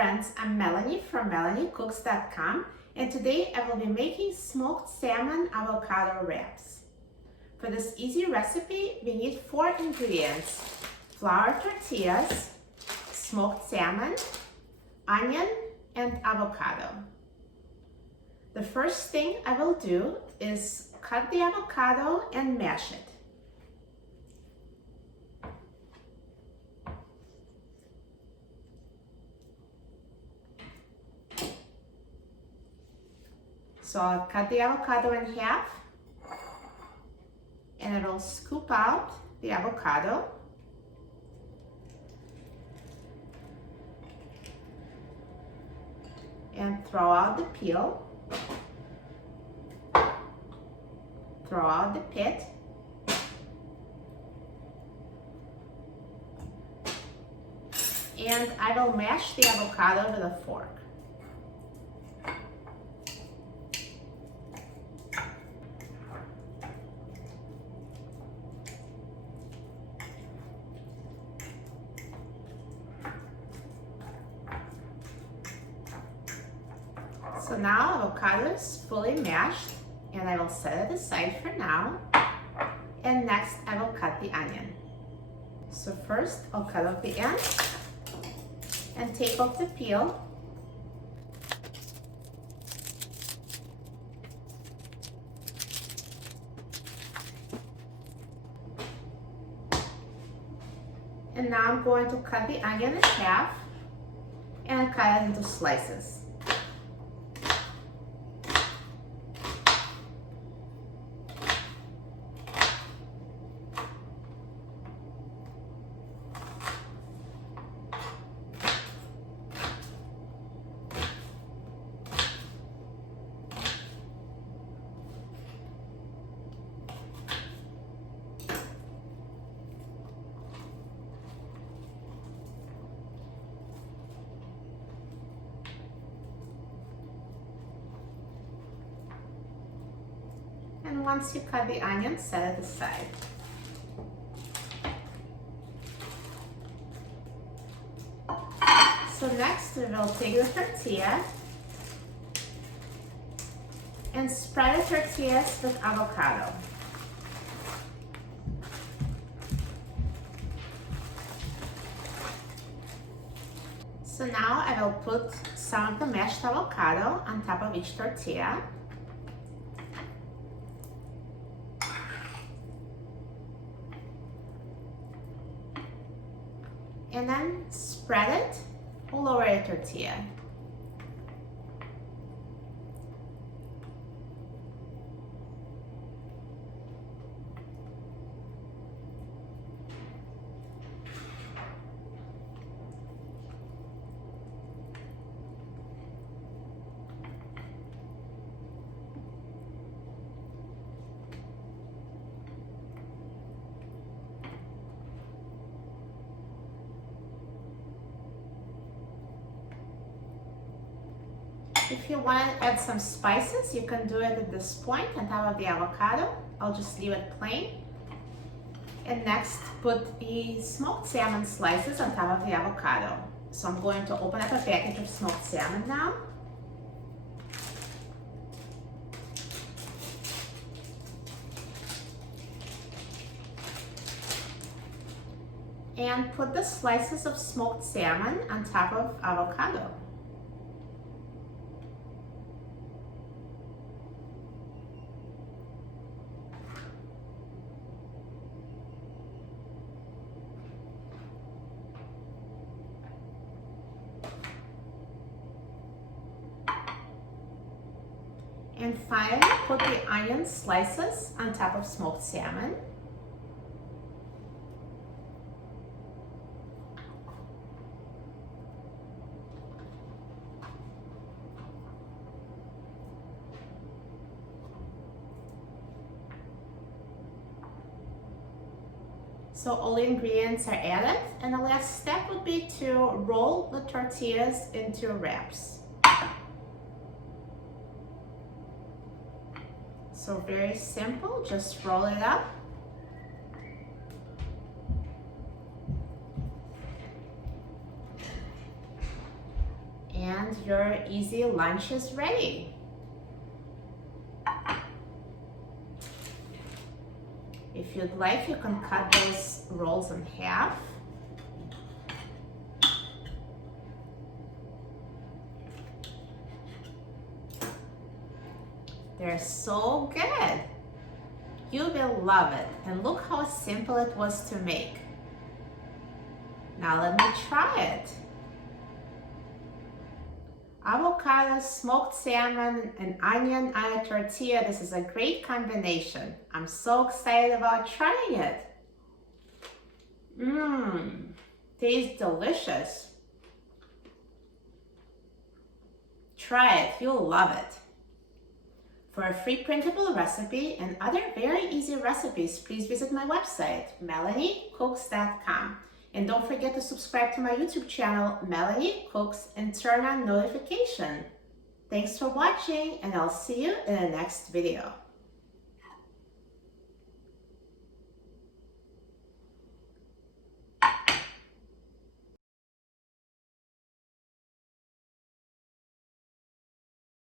friends, I'm Melanie from melaniecooks.com, and today I will be making smoked salmon avocado wraps. For this easy recipe, we need 4 ingredients: flour tortillas, smoked salmon, onion, and avocado. The first thing I will do is cut the avocado and mash it. So I'll cut the avocado in half, and I will scoop out the avocado. And throw out the peel. Throw out the pit. And I will mash the avocado with a fork. So now avocado is fully mashed, and I will set it aside for now. And next I will cut the onion. So first I'll cut off the end and take off the peel. And now I'm going to cut the onion in half and cut it into slices. And once you cut the onion, set it aside. So next we will take the tortilla and spread the tortillas with avocado. So now I will put some of the mashed avocado on top of each tortilla. And then spread it all over the tortilla. If you want to add some spices, you can do it at this point on top of the avocado. I'll just leave it plain. And next, put the smoked salmon slices on top of the avocado. So I'm going to open up a package of smoked salmon now. And put the slices of smoked salmon on top of avocado. And finally, put the onion slices on top of smoked salmon. So all the ingredients are added, and the last step would be to roll the tortillas into wraps. So very simple, just roll it up. and your easy lunch is ready. If you'd like, you can cut those rolls in half. They're so good. You will love it. And look how simple it was to make. Now let me try it. Avocado, smoked salmon, and onion on a tortilla. This is a great combination. I'm so excited about trying it. Tastes delicious. Try it, you'll love it. For a free printable recipe and other very easy recipes, please visit my website, melaniecooks.com. And don't forget to subscribe to my YouTube channel, Melanie Cooks, and turn on notification. Thanks for watching, and I'll see you in the next video.